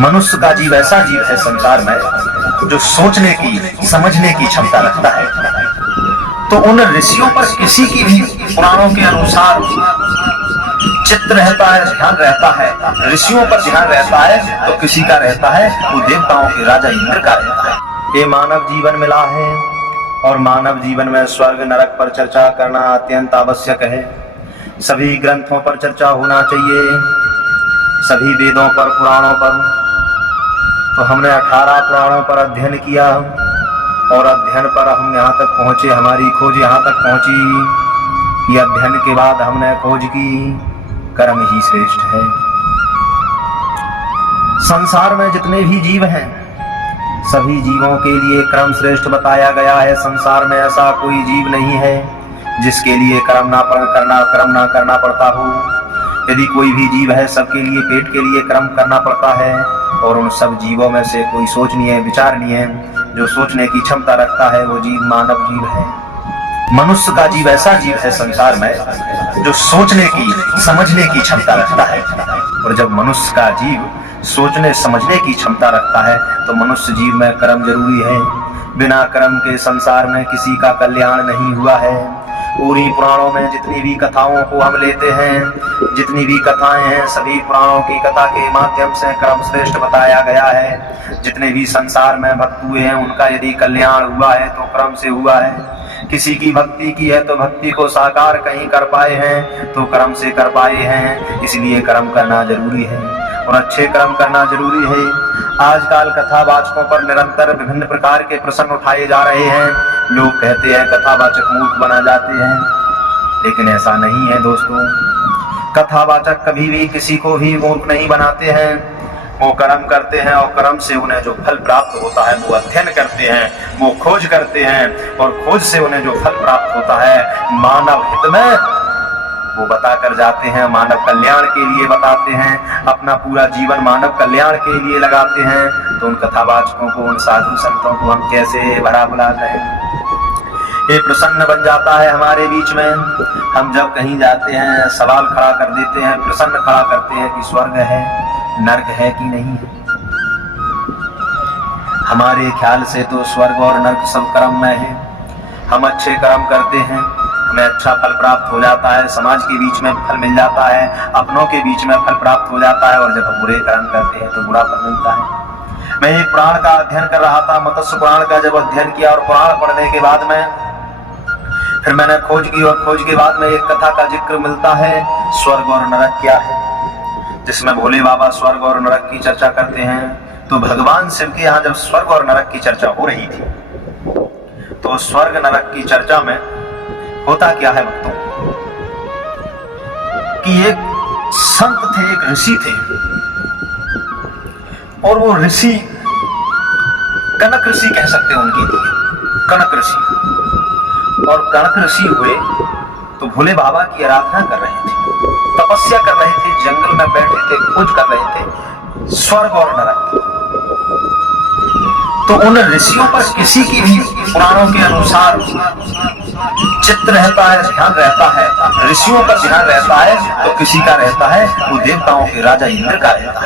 मनुष्य का जीव ऐसा जीव है संसार में जो सोचने की समझने की क्षमता रखता है। तो उन ऋषियों पर किसी की भी पुराणों के अनुसार चित्त रहता है, ध्यान रहता है, ऋषियों पर ध्यान रहता है तो किसी का रहता है, वो देवताओं के राजा इंद्र का रहता है। ये मानव जीवन मिला है और मानव जीवन में स्वर्ग नरक पर चर्चा करना अत्यंत आवश्यक है। सभी ग्रंथों पर चर्चा होना चाहिए, सभी वेदों पर, पुराणों पर। तो हमने 18 पुराणों पर अध्ययन किया और अध्ययन पर हम यहाँ तक पहुंचे, हमारी खोज यहाँ तक पहुंची कि अध्ययन के बाद हमने खोज की कर्म ही श्रेष्ठ है। संसार में जितने भी जीव हैं सभी जीवों के लिए कर्म श्रेष्ठ बताया गया है। संसार में ऐसा कोई जीव नहीं है जिसके लिए कर्म ना करना पड़ता हो। यदि कोई भी जीव है सबके लिए पेट के लिए कर्म करना पड़ता है और उन सब जीवों में से कोई सोचनीय विचारणीय जो सोचने की क्षमता रखता है वो जीव मानव जीव है। मनुष्य का जीव ऐसा जीव है संसार में जो सोचने की समझने की क्षमता रखता है। और जब मनुष्य का जीव सोचने समझने की क्षमता रखता है तो मनुष्य जीव में कर्म जरूरी है। बिना कर्म के संसार में किसी का कल्याण नहीं हुआ है। पूरी पुराणों में जितनी भी कथाओं को हम लेते हैं, जितनी भी कथाएं हैं, सभी पुराणों की कथा के माध्यम से कर्म श्रेष्ठ बताया गया है। जितने भी संसार में भक्त हुए हैं उनका यदि कल्याण हुआ है तो कर्म से हुआ है। किसी की भक्ति की है तो भक्ति को साकार कहीं कर पाए हैं तो कर्म से कर पाए हैं। इसलिए कर्म करना जरूरी है और अच्छे कर्म करना जरूरी है। आजकल कथावाचकों पर निरंतर विभिन्न प्रकार के प्रश्न उठाए जा रहे हैं। लोग कहते हैं कथावाचक मूर्ख बना जाते हैं, लेकिन ऐसा नहीं है दोस्तों। कथावाचक कभी भी किसी को भी मूर्ख नहीं बनाते हैं। वो कर्म करते हैं और कर्म से उन्हें जो फल प्राप्त होता है वो अध्ययन करते हैं, वो खोज करते हैं और खोज से उन्हें जो फल प्राप्त होता है मानव हित में वो बता कर जाते हैं, मानव कल्याण के लिए बताते हैं, अपना पूरा जीवन मानव कल्याण के लिए लगाते हैं। तो उन कथावाचकों को, उन साधु संतों को हम कैसे भला बुला रहे। ये प्रसन्न बन जाता है हमारे बीच में। हम जब कहीं जाते हैं सवाल खड़ा कर देते हैं, प्रसन्न खड़ा करते हैं कि स्वर्ग है, नरक है कि नहीं है। हमारे ख्याल से तो स्वर्ग और नरक सब कर्म में है। हम अच्छे कर्म करते हैं, हमें अच्छा फल प्राप्त हो जाता है, समाज के बीच में फल मिल जाता है, अपनों के बीच में फल प्राप्त हो जाता है। और जब हम बुरे कर्म करते हैं तो बुरा फल मिलता है। मैं एक पुराण का अध्ययन कर रहा था, मत्स्य पुराण का जब अध्ययन किया और पुराण पढ़ने के बाद में फिर मैंने खोज की और खोज के बाद में एक कथा का जिक्र मिलता है, स्वर्ग और नरक क्या है, जिसमें भोले बाबा स्वर्ग और नरक की चर्चा करते हैं। तो भगवान शिव के यहाँ जब स्वर्ग और नरक की चर्चा हो रही थी तो स्वर्ग नरक की चर्चा में होता क्या है भक्तों कि एक संत थे, एक ऋषि थे और वो ऋषि कनक ऋषि कह सकते हैं उनकी, कनक ऋषि। और कनक ऋषि हुए तो भोले बाबा की आराधना कर रहे थे, तपस्या कर रहे थे, जंगल में बैठे थे, खोज कर रहे थे स्वर्ग और नरक की। तो उन ऋषियों पर किसी की भी पुराणों के अनुसार चित्त रहता है, ध्यान रहता है, ऋषियों पर ध्यान रहता है तो किसी का रहता है, वो देवताओं के राजा इंद्र का रहता है।